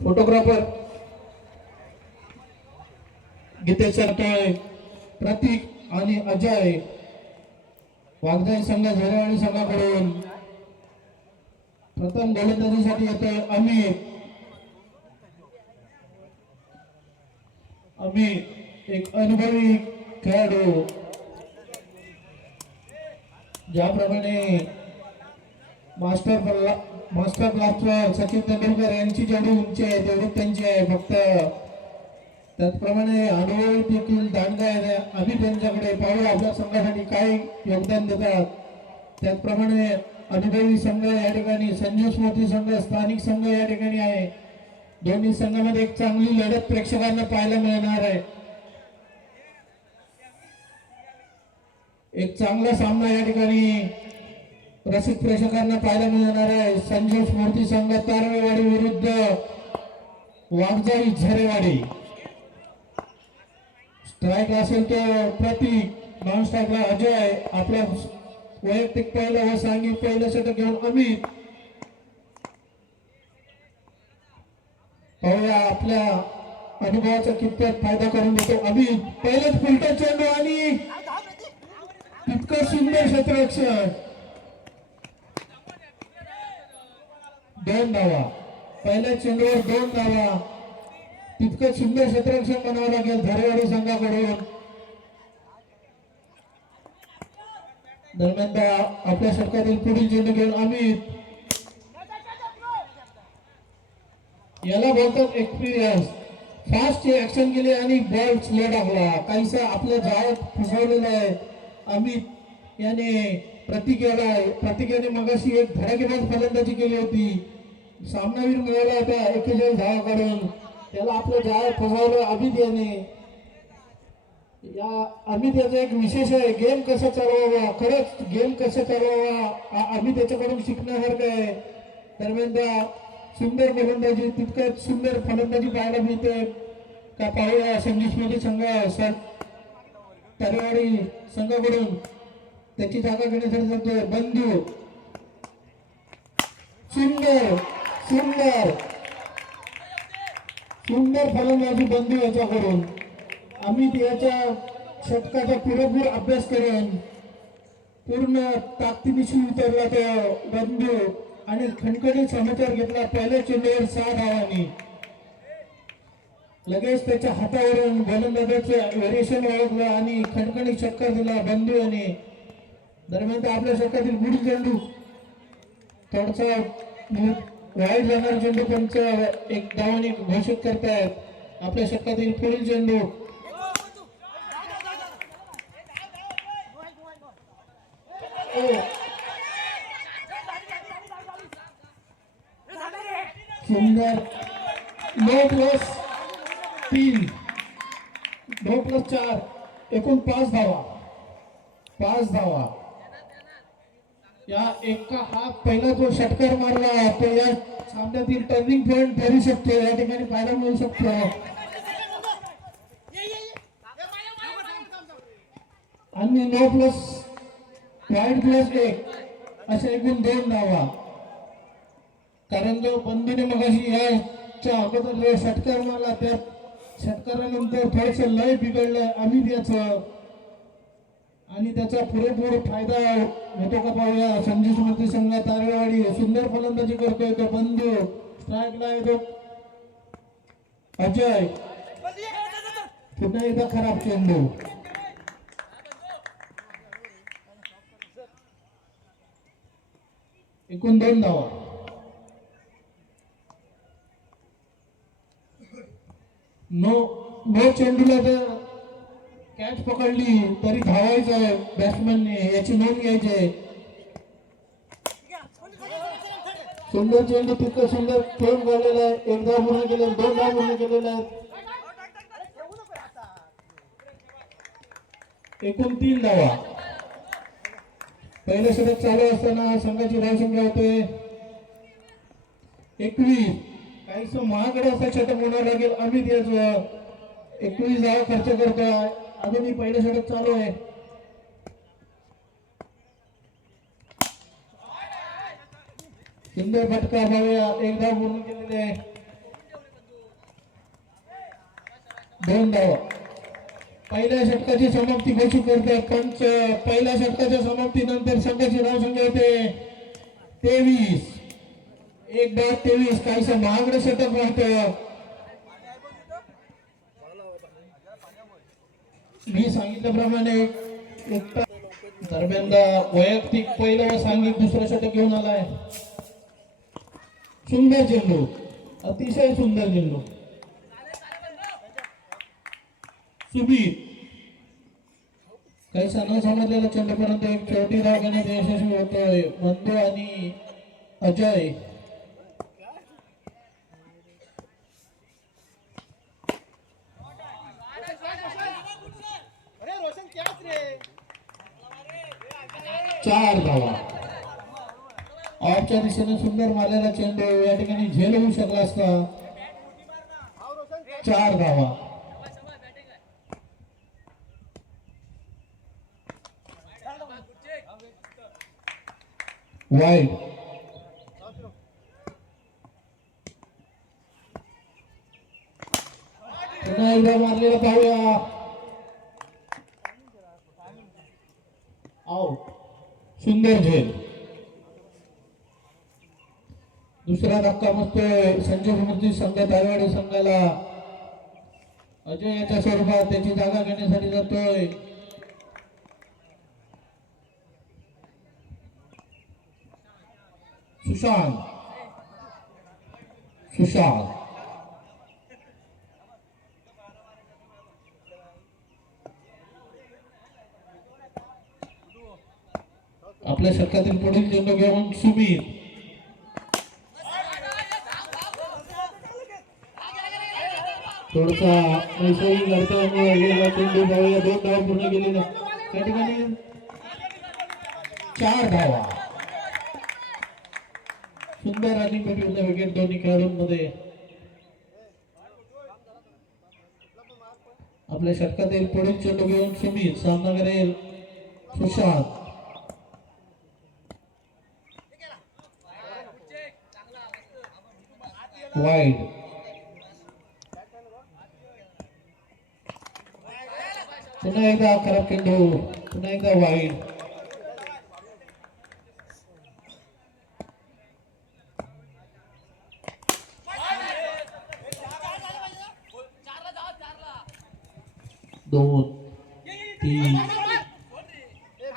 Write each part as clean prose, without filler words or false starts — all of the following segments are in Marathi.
फोटोग्राफर गीतेश सरतोळे, प्रतीक आणि अजय वाघजाई संघ झरेवाडी संघाकडून प्रथम गोलंदाजीसाठी येतोय अमित एक अनुभवी खेळाडू, ज्याप्रमाणे मास्टर क्लासवर सचिन तेंडुलकर यांची जेवढी उंची आहे तेवढी त्यांची आहे, फक्त त्याचप्रमाणे अनुभवी देखील दांडगा आहे. आम्ही त्यांच्याकडे पाहू आपल्या संघासाठी काय योगदान देतात. त्याचप्रमाणे अनुभवी संघ या ठिकाणी संजू स्मृती संघ स्थानिक संघ या ठिकाणी आहे. दोन्ही संघामध्ये एक चांगली लढत प्रेक्षकांना पाहायला मिळणार आहे. एक चांगला सामना या ठिकाणी रसिक प्रेक्षकांना पाहायला मिळणार आहे. संजू स्मृती संघ तारवेवाडी विरुद्ध वाघजाई झरेवाडी. स्ट्राईक असेल तो प्रतीक, नॉन स्ट्राईकला अजय, आपल्या वैयक्तिक पहिलं व सांघिक पहिलं षटक घेऊन अमित. पाहूया आपल्या अनुभवाचा कितपत फायदा करून देतो अमित. पहिलेच फुलटा चेंडू आणि तितकं सुंदर क्षेत्ररक्षण, 2 धावा. पहिल्या चेंडूवर 2 धावा, तितकं सुंदर क्षेत्ररक्षण म्हणावं लागेल झरेवाडी संघाकडून. दरम्यान आपल्या षटकातील पुढील चेंडू घेऊन अमित. याला बोलतात एक्सपिरियन्स. फास्ट ऍक्शन केली आणि बॉल स्लो टाकला, काहीसा आपल्या जाळ्यात फसवलेला आहे अमित याने. प्रतीक मगाशी एक धडाकेबाज फलंदाजी केली होती, सामनावीर मिळाला होता 41 धावा काढून. त्याला आपल्या जाळ्यात फसवलं अमित याने. या अमित याचा एक विशेष आहे, गेम कसा चालवावा, खरंच गेम कसं चालवावा अमित याच्याकडून शिकण्यासारखं आहे. दरम्यान त्या सुंदर गोलंदाजी तितकंच सुंदर फलंदाजी पाहायला मिळते का पाहूया. संगीत संघ तारेवाडी संघाकडून त्याची जागा घेण्यासाठी जातोय बंधू. सुंदर सुंदर सुंदर फलंदाजी बंधू याच्याकडून. अमित याच्या षटकाचा पुरेपूर अभ्यास करून पूर्ण ताकदीनिशी उतरला तो बंधू आणि खणखणीत समाचार घेतला. पहिल्या चेंडूवर 6 धावांनी लगेच त्याच्या हातावरून गोलंदाजाचे व्हेरिएशन ओळखलं आणि खणखणीत षटकार दिला बंधू याने. दरम्यान आपल्या षटकातील पुढील चेंडू थोडासा वाईट जाणारा चेंडू पंच एक धावाने घोषित करतायत. आपल्या षटकातील पुढील चेंडू सुंदर. 9+3 9+4 एकूण 5 धावा. 5 धावा. या एका हा पहिला जो षटकार मारला तो या सामन्यातील टर्निंग पॉइंट ठरू शकतो, या ठिकाणी पाहायला मिळू शकतो. आणि 9+1 अशा एकूण 2 धावा. कारण जो बंधूने मगाशी याच्या अगोदर जो षटकार मारला त्या षटकारानंतर थोडस लय बिघडलंय अमित याचं आणि त्याचा पुरेपूर फायदा होतो का पाहूया. संजू स्मृती संघ तारेवाडी सुंदर फलंदाजी करतोय तो बंधू. स्ट्राईकला येतो अजय. पुन्हा एकदा खराब चेंडू. एकूण 2 धावा. नो चेंडूला जर कॅच पकडली तरी धावायचं आहे बॅट्समॅनने, याची नोंद घ्यायची आहे. सुंदर चेंडू तितकं सुंदर खेळून गेलेला आहे. 1 धाव पूर्ण केले, 2 धाव पूर्ण केलेले आहेत. एकूण 3 धावा. पहिलं षटक चालू असताना संघाची धावसंख्या होते 21. काहीच महागडे असं षटक होणार लागेल. अमित याचं 21 धावा खर्च करतोय. अजूनही पहिलं षटक चालू आहे. सुंदर फटका भाव्या एकदा पूर्ण केलेले आहे. 2 धावा. पहिल्या षटकाची समाप्ती घोषित करते पंच. पहिल्या षटकाच्या समाप्तीनंतर संघाची धावसंख्या होते 23. 1-23. काहीसा महागडं षटक राहतं. मी सांगितल्याप्रमाणे दरम्यान वैयक्तिक पहिलं व सांघिक दुसरं षटक घेऊन आलाय. सुंदर चेंडू, अतिशय सुंदर चेंडू. सुबीर काही न समजलेला चेंडू परंतु एक छोटी धाव घेण्यात यशस्वी होतोय. बंधू आणि अजय चार धावा. ऑफच्या दिशेने सुंदर मारलेला चेंडू या ठिकाणी झेल होऊ शकला असता. 4 धावा. वाईड. पुन्हा एकदा मारलेला पाहूया. आउट. सुंदर झेल. दुसरा धक्का बसतोय संजय मूर्ती संघ दायवाडी संघाला. अजय याच्या स्वरूपात त्याची जागा घेण्यासाठी जातोय. सुशांत. आपल्या षटकातील पुढील चेंडू घेऊन सुमीर. थोडासा नैसर्गिक अडथळ्यामुळे चेंडू धावा 2 धावा पूर्ण केलेल्या त्या ठिकाणी 4 धावा. सुंदर आणि मिडविकेट विकेट दोन्ही खेळाडूंमध्ये. आपल्या षटकातील पुढील चेंडू घेऊन सुमीर सामना करेल सुशांत. वाईड. पुन्हा एकदा खराब चेंडू. पुन्हा एकदा वाईड. दोन 3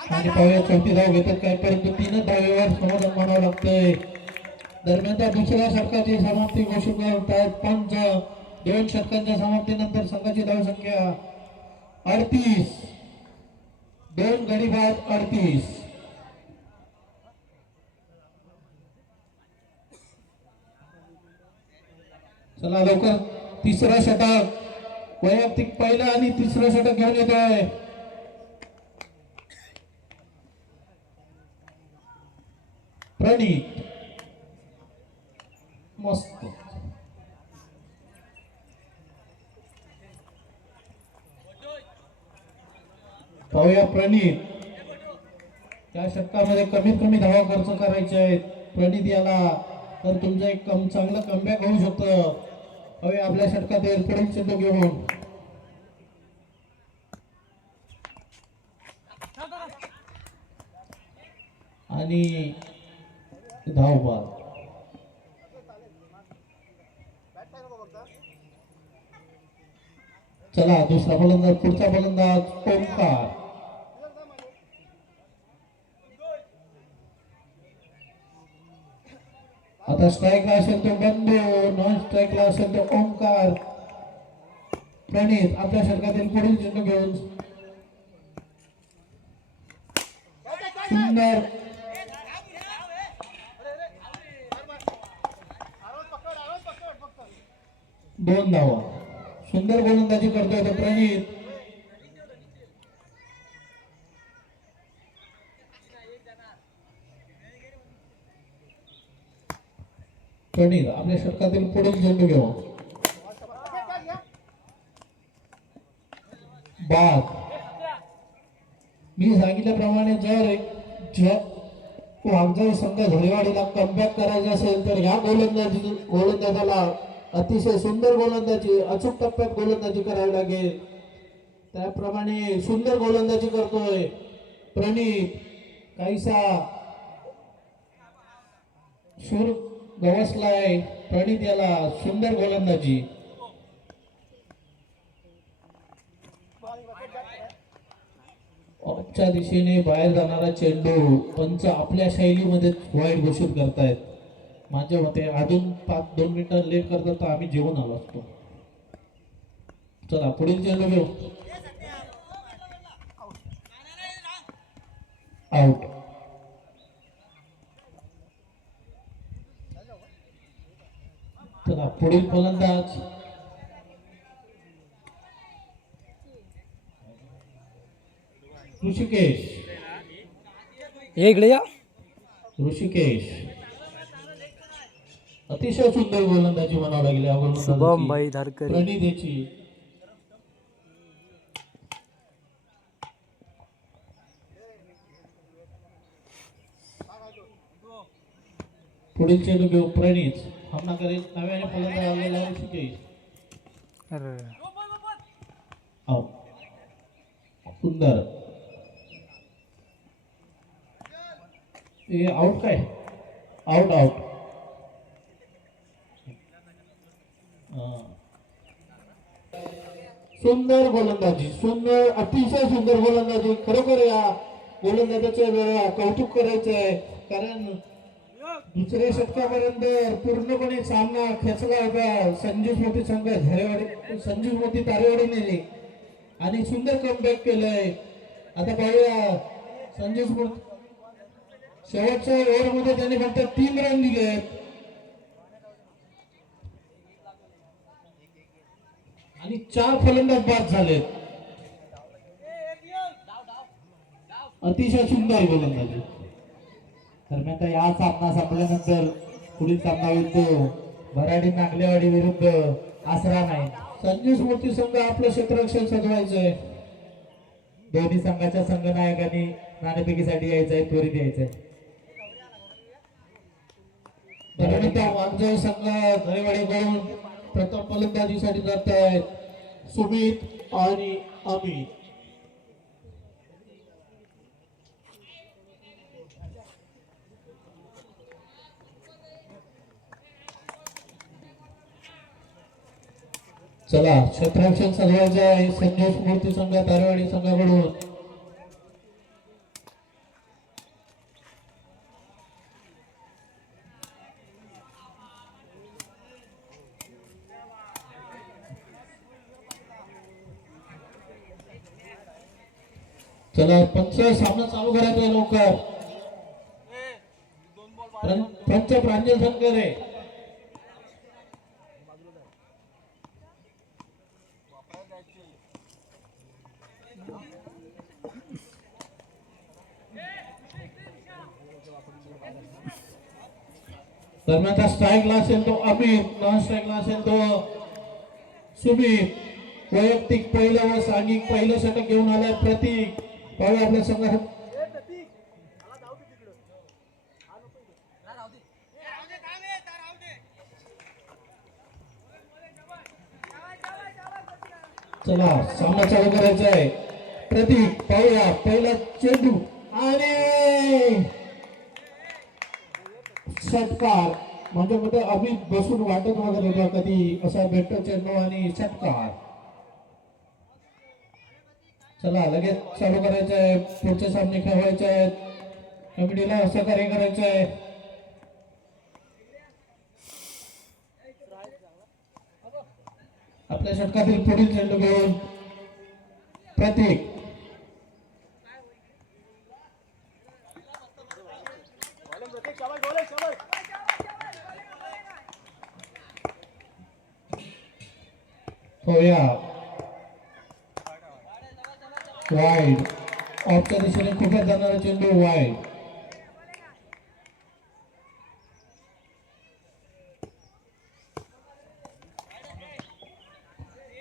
आणि पाहूया चौथी धाव घेतात काय परंतु 3 धावेवर समाधान मानावं लागतंय. दरम्यान दुसऱ्या षटकाची समाप्ती घोषित करतात पंच. 2 षटकांच्या समाप्तीनंतर संघाची धावसंख्या 38. 2 गडी बाद 38. चला लवकर तिसरा षटक. वैयक्तिक पहिलं आणि तिसरं षटक घेऊन येतोय. प्रणीत. मस्त. पाहूया प्रणीत. त्या षटकामध्ये कमीत कमी धावा खर्च करायचे आहेत प्रणीत याला तर तुमचं एक चांगलं कमबॅक होऊ शकतं. हवे आपल्या षटकातील पुढील चेंडू घेऊन आणि धाव बाद. चला दुसरा फलंदाज पुढचा फलंदाज ओंकार. आता स्ट्राईकला असेल तो बंधू. नॉन स्ट्राईकला असेल तो ओंकार. प्रणीत आपल्या षटकातील पुढील चेंडू घेऊन सुंदर 2 धावा. सुंदर गोलंदाजी करतोय तो प्रणीत. आपल्या षटकातील पुढील चेंडू घेऊन बाद. मी सांगितल्याप्रमाणे जर वाघजाई संघ झरेवाडीला कमबॅक करायचे असेल तर ह्या गोलंदाजाला अतिशय सुंदर गोलंदाजी, अचूक टप्प्यात गोलंदाजी करावी लागेल. त्याप्रमाणे सुंदर गोलंदाजी करतोय प्रणीत. काहीसा सूर गवसलाय प्रणीत, याला सुंदर गोलंदाजी. ऑफच्या दिशेने बाहेर जाणारा चेंडू पंच आपल्या शैलीमध्ये वाईट घोषित करतायत. माझ्या मते अजून 2 मिनिटं लेट करतात तर आम्ही जेवण आलो असतो. चला पुढील चेंडू घेऊ. आउट. चला पुढील फलंदाज ऋषिकेश. इकडे या. ऋषिकेश अतिशय सुंदर गोलंदाजी म्हणावं लागली. शुभम भाई धारकर. प्रणीत याची पुढील चेंडू घेऊ. प्रणीत सामना करेल नव्याने फलंदाज आलेला ऋषिकेश. आउट. सुंदर. आउट काय? Out out. सुंदर गोलंदाजी, सुंदर, अतिशय सुंदर गोलंदाजी. खरोखर या गोलंदाजाचं कौतुक करायचं आहे, कारण दुसऱ्या षटकापर्यंत पूर्णपणे सामना खेचला होता संजीव मोती संघ झरेवाडी, संजीव मोती तारेवाडीने, आणि सुंदर कमबॅक केलंय. आता पाहूया संजीव मोती शेवटच्या ओव्हरमध्ये त्याने फक्त 3 रन दिले आणि 4 फलंदाज बाद झालेत. अतिशय सुंदर गोलंदाजी. दरम्यान या सामना संपल्यानंतर पुढील सामना होईल तो भराडी नागलेवाडी विरुद्ध आसरा नाही. संजीव मोती संघ आपलं क्षेत्ररक्षण सजवायचंय. दोन्ही संघाच्या संघनायकांनी नाणेफेकीसाठी यायचंय, त्वरित यायचंय. त्यानंतर वाघजाई संघ झरेवाडीकडून प्रथम फलंदाजीसाठी जात आहेत सुमित आणि अमित. चला क्षेत्ररक्षण सजवायचे आहे संजय मूर्ती संघ तारेवाडी संघाकडून. चला पंच सामना चालू करायचा आहे लवकर. पंच प्रांजल धनकरे. दरम्यानचा स्ट्राईकला असेल तो अमित, नॉन स्ट्राईकला असेल तो सुमित. वैयक्तिक पहिलं व सांघिक पहिलं षटक घेऊन आलाय प्रतीक. पाहूया आपल्या संघात चला सामना चालू करायचा आहे. प्रतीक पाहूया पहिला चेंडू आणि षटकार. म्हणजे मध्ये अमित बसून वाटत वगैरे होता कधी असा भेटतो चेंडू आणि षटकार. चला लगेच चालू करायचं आहे. पुढचे सामने खेळवायचे आहेत. कमिटीला सहकार्य करायचं आहे. आपल्या षटकातील पुढील चेंडू घेऊन प्रतीक. होया वाईड. ऑफच्या दिशेने खूपच जाणारा चेंडू वाईड.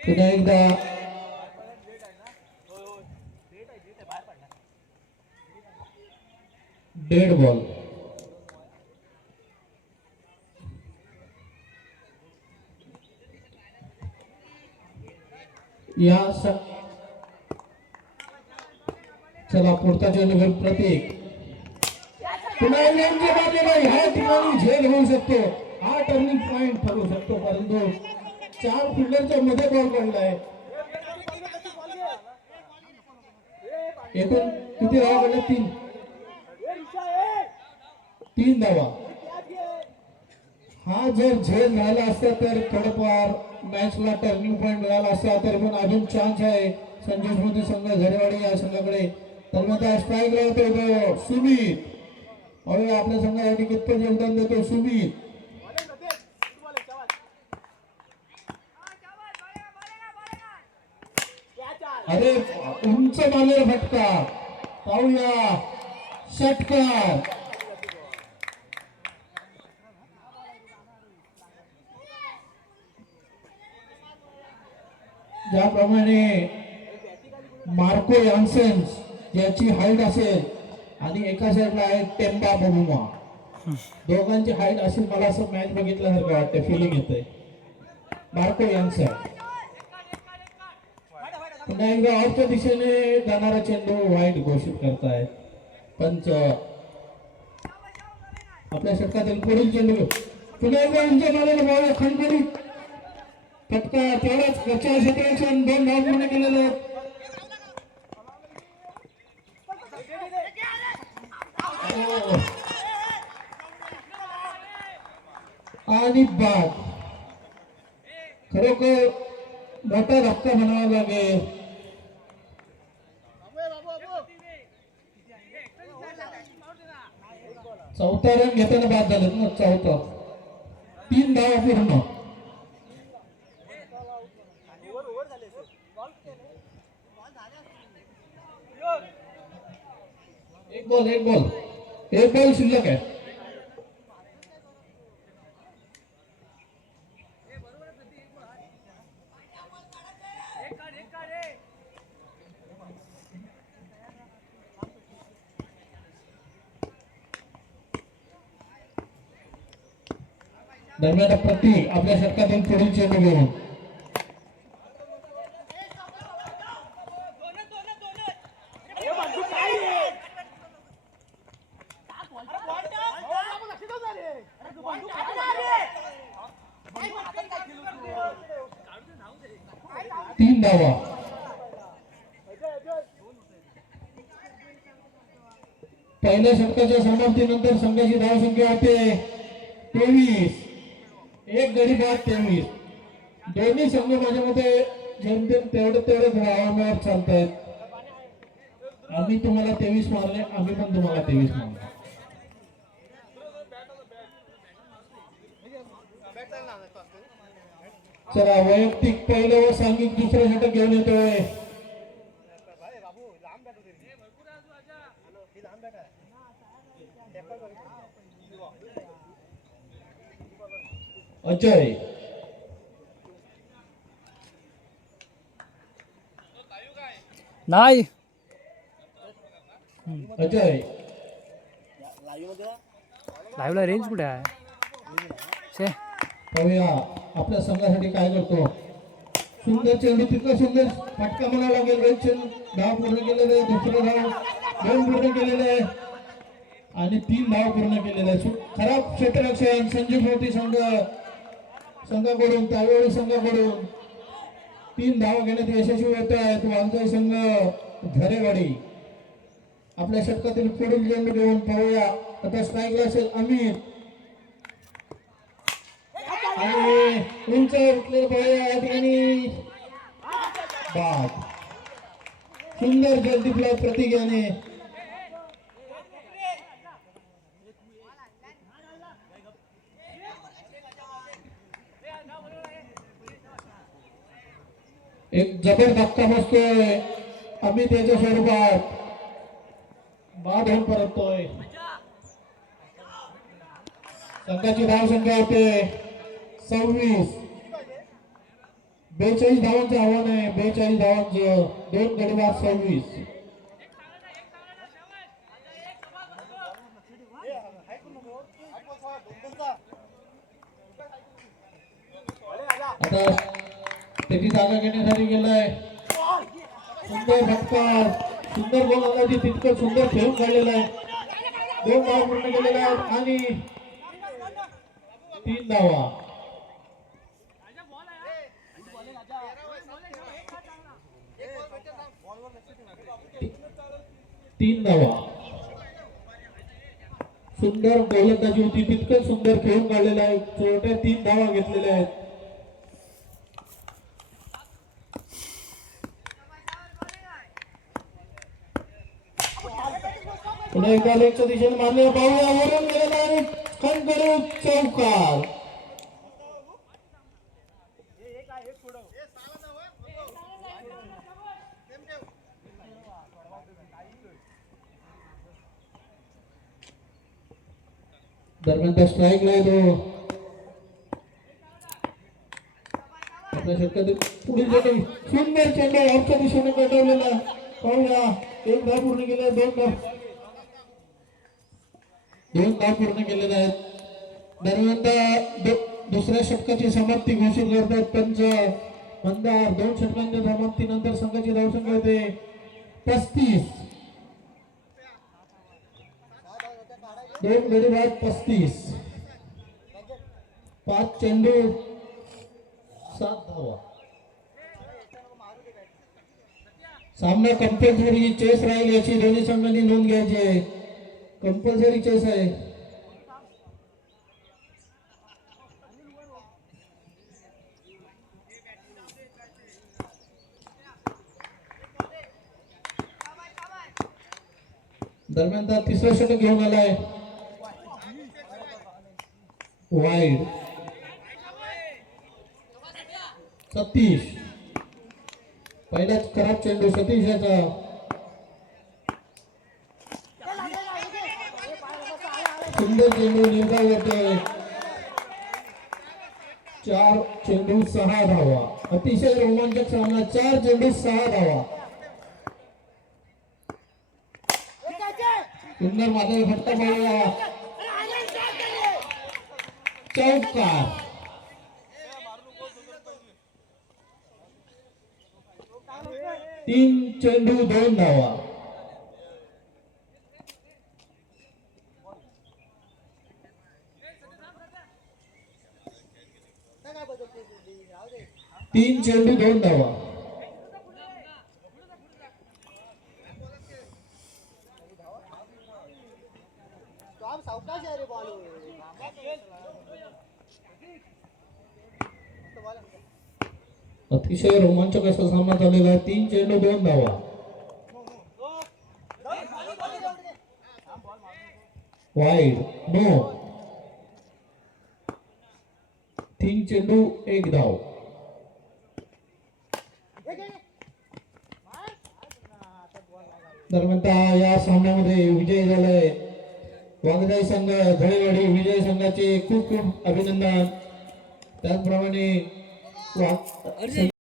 पुन्हा एकदा डेड बॉल. या चला पुढचा चेंडू घेऊन प्रतीक पुन्हा नेमके बाजूला ह्या ठिकाणी झेल होऊ शकतो, हा टर्निंग पॉइंट ठरू शकतो, परंतु 4 फिल्डरच्या मध्ये बॉल पडलाय. एकूण किती धावा पडल्या? 3 धावा. हा जर झेल झाला असता तर थोडंफार मॅचला टर्निंग पॉइंट मिळाला असता, तर पण अजून चान्स आहे संजय स्मृती संघ झरेवाडी या संघाकडे. तर मग स्ट्राईक लावतो सुमित. अरे आपल्या संघासाठी कितपत योगदान देतो सुमित. अरे उंच मारलेला फटका, पाहूया षटकार. ज्याप्रमाणे मार्को यान्सेन ज्याची हाईट असेल आणि एका साईडला आहे टेम्बा बमुमा, दोघांची हाईट असेल, मला असं मॅच बघितल्यासारखं वाटतं, फिलिंग येतंय. मार्को यान्सेन पुन्हा एकदा आउटच्या दिशेने जाणारा चेंडू वाईट घोषित करताय पंच. आपल्या षटकातील पुढील चेंडू पुन्हा एकदा उंच मारलेला बॉल खणखणीत फटका, तेवढाच घरच्या क्षेत्राचे 2 धाव पूर्ण केलेले आहेत. आणि बाद. खरोखर मोठा धक्का म्हणावा लागेल. चौथा रन घेताना बाद झालेत ना, चौथा. 3 धावा पूर्ण. एक बॉल शिल्लक आहे. दरम्यान प्रतीक आपल्या षटकातील पुढील चेंडू घेऊन तीन धावा. पहिल्या षटकाच्या समाप्तीनंतर संघाची धावसंख्या होते 23. एक गडी बाद 23. दोन्ही संघ माझ्या मते जेमतेम तेवढेच धावांवर चालतायत. आम्ही तुम्हाला 23 मारले, आम्ही पण तुम्हाला 23 मारले. चला वैयक्तिक पहिलं व सांघिक दुसरं षटक घेऊन येतोय. अजय नाही अजय लाईव्हला रेंज कुठे आहे? छे पाहूया आपल्या संघासाठी काय करतो. सुंदर चेंडू, तितका सुंदर फटका म्हणावा लागेल. एक चेंडू धाव पूर्ण केलेले, दुसरं धाव 2 पूर्ण केलेले आणि 3 धाव पूर्ण केलेले. खराब क्षेत्ररक्षण संजीव मोती संघाकडून त्यावेळी संघाकडून 3 धाव घेण्यात यशस्वी होत आहेत. वांजय संघ झरेवाडी आपल्या षटकातील पुढील चेंडू घेऊन पाहूया. आता स्ट्राईकला असेल अमित आणि उंच उठलेलं पाहूया या ठिकाणी बाद. सुंदर जलदी फ्लॉप प्रतीक याने. एक जबर धक्का बसतोय अमित याच्या स्वरूपात. बाद होऊन परततोय. संघाची धाव संख्या होते 26. 42 धावांचं आव्हान आहे. 42 धावांचं 2 गडी बाद 26. आता त्याची जागा घेण्यासाठी गेलाय सुंदर फटका, सुंदर गोलंदाजी, तितकं सुंदर खेळून काढलेला आहे. 2 धावा पूर्ण केलेल्या आहेत आणि 3 धावा. 3 धावा. सुंदर गोलंदाजी होती, तितकं सुंदर खेळून काढलेला आहे. छोट्या 3 धावा घेतलेल्या आहेत. पुन्हा एकदा लेगच्या दिशेने मारले, पाहूया वरून गेलेला आहे, कणकरू चौकार. दरम्यान त्या स्ट्राईकला आहे तो. आपल्या षटकातील पुढील चेंडू, सुंदर चेंडू आमच्या दिशेने पेटवलेला. पाहूया, 1 धाव पूर्ण केले, 2 धाव पूर्ण केलेले आहेत. दरम्यान दुसऱ्या षटकाची समाप्ती घोषित करतात पंच मंदार. 2 षटकांच्या समाप्तीनंतर संघाची धावसंख्या होते 35. 2 गडी बाद 35. 5 चेंडू 7 धावा. सामना कंपल्सरी चेस राहील याची दोन्ही संघांनी नोंद घ्यायची आहे. कंपल्सरी चेस आहे. दरम्यान त्या तिसरा षटक घेऊन आलाय वाईड. सतीश, पहिलाच खराब चेंडू सतीशाचा. सुंदर चेंडू निर्धाव होतोय. 4 चेंडू 6 धावा. अतिशय रोमांचक सामना. 4 चेंडू 6 धावा. सुंदर मागे फटका पाहिला, चौकार. 3 चेंडू 2 धावा. तीन चेंडू 2 धावा. अतिशय रोमांचक असा सामना झालेला आहे. 3 चेंडू 2 धावा. Wide, no. 3 चेंडू 1 धाव. दरम्यान या सामन्यामध्ये विजय झालाय वाघजाई संघ धळेवाडी. विजय संघाचे खूप खूप अभिनंदन. त्याचप्रमाणे